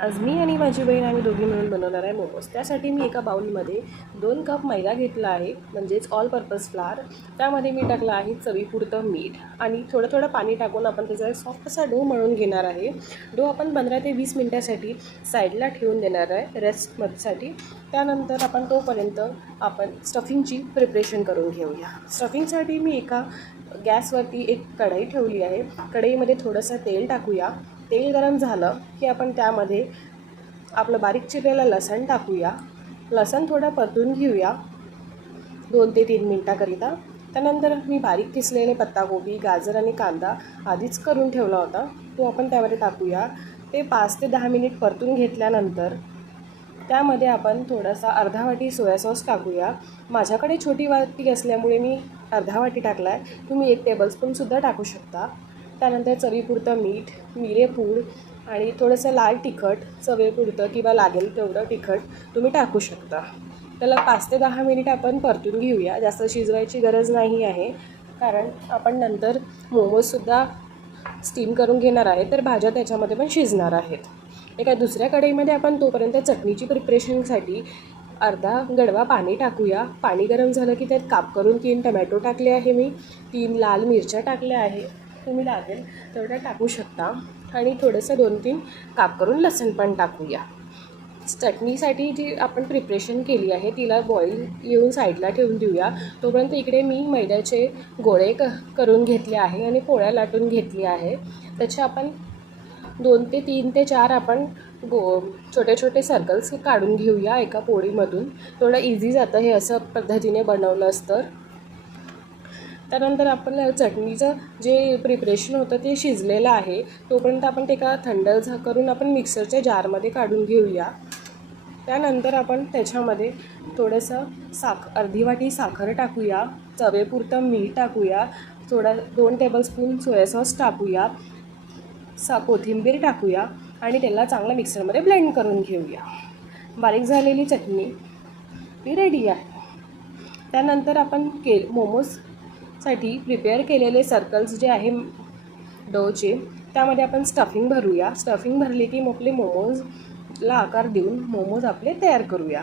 आज मी आणि माझी बहीण आम्ही दोघी मिळून बनवणार आहे मोमोज। त्यासाठी मी एका बाउलमध्ये 2 कप मैदा घेतला आहे, म्हणजेच ऑल पर्पज फ्लार। त्यामध्ये मी टाकला आहे चवीपुरतं मीठ आणि थोडं पाणी टाकून आपण त्याचा एक सॉफ्ट असा डो मळून घेणार आहे। डो आपण 15 ते 20 मिनिटांसाठी साईडला ठेवून देणार आहे रेस्टसाठी। त्यानंतर आपण तोपर्यंत आपण स्टफिंगची प्रिपरेशन करून घेऊया। स्टफिंगसाठी मी एका गॅसवरती एक कढई ठेवली आहे। कढईमध्ये थोडंसं तेल टाकूया। तेल गरम झालं की आपण त्यामध्ये आपलं बारीक चिरलेलं लसण टाकूया। लसण थोडं परतून घेऊया 2 ते 3 मिनिटाकरिता। त्यानंतर मी बारीक किसलेले पत्ताकोबी, गाजर आणि कांदा आधीच करून ठेवला होता, तो आपण त्यामध्ये टाकूया। ते 5 ते 10 मिनिट परतून घेतल्यानंतर त्यामध्ये आपण थोडासा अर्धा वाटी सोया सॉस टाकूया। माझ्याकडे छोटी वाटी असल्यामुळे मी अर्धा वाटी टाकला आहे, तुम्ही 1 टेबलस्पूनसुद्धा टाकू शकता। त्यानंतर चवीपुरतं मीठ, मिरेपूड आणि थोडंसं लाल तिखट चवीपुरतं किंवा लागेल तेवढं तिखट तुम्ही टाकू शकता। त्याला 5 ते 10 मिनिट आपण परतून घेऊया। जास्त शिजवायची गरज नाही आहे, कारण आपण नंतर मोमोजसुद्धा स्टीम करून घेणार आहे, तर भाज्या त्याच्यामध्ये पण शिजणार आहेत। एका दुसऱ्या कढईमध्ये आपण तोपर्यंत चटणीची प्रिपरेशनसाठी अर्धा गडवा पाणी टाकूया। पाणी गरम झालं की त्यात काप करून 3 टमॅटो टाकले आहे मी, 3 लाल मिरच्या टाकल्या आहे, तुम्ही लागेल तेवढं टाकू शकता आणि थोडंसं 2-3 काप करून लसूण पण टाकूया। चटणीसाठी जी आपण प्रिपरेशन केली आहे तिला बॉईल येऊन साईडला ठेवून देऊया। तोपर्यंत इकडे मी मैद्याचे गोळे करून घेतले आहे आणि पोळ्या लाटून घेतली आहे। त्याचे आपण 2 ते 3 ते 4 आपण छोटे छोटे सर्कल्स काढून घेऊया एका पोळीमधून। थोडं इझी जातं हे असं पद्धतीने बनवलंच तर। त्यानंतर आपण चटणीचं जे प्रिपरेशन होतं ते शिजलेलं आहे, तोपर्यंत आपण ते का थंड करून आपण मिक्सरच्या जारमध्ये काढून घेऊया। त्यानंतर आपण त्याच्यामध्ये थोडंसं अर्धी वाटी साखर टाकूया, चवीपुरतं मीठ टाकूया, 2 टेबलस्पून सोया सॉस टाकूया, कोथिंबीर टाकूया आणि त्याला चांगलं मिक्सरमध्ये ब्लेंड करून घेऊया। बारीक झालेली चटणी ही रेडी आहे। त्यानंतर आपण मोमोजसाठी प्रिपेअर केलेले सर्कल्स जे आहे डोचे, त्यामध्ये आपण स्टफिंग भरूया। स्टफिंग भरली की आपले मोमोजला आकार देऊन मोमोज आपले तयार करूया।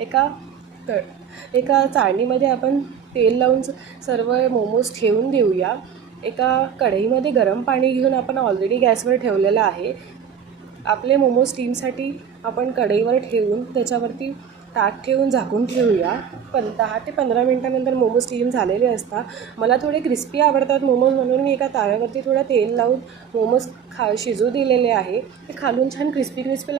एका चाळणीमध्ये आपण तेल लावून सर्व मोमोज ठेवून देऊया। एका कढईमध्ये गरम पाणी घेऊन आपण ऑलरेडी गॅसवर ठेवलेलं आहे। आपले मोमोज स्टीमसाठी आपण कढईवर ठेवून त्याच्यावरती ताट ठेवून झाकून ठेवूया। 10 ते 15 मिनिटांनंतर मोमोज स्टीम झालेले असतात। मला थोडे क्रिस्पी आवडतात मोमोज, म्हणून मी एका ताव्यावरती थोडं तेल लावून मोमोज शिजू दिलेले आहे। ते खालून छान क्रिस्पी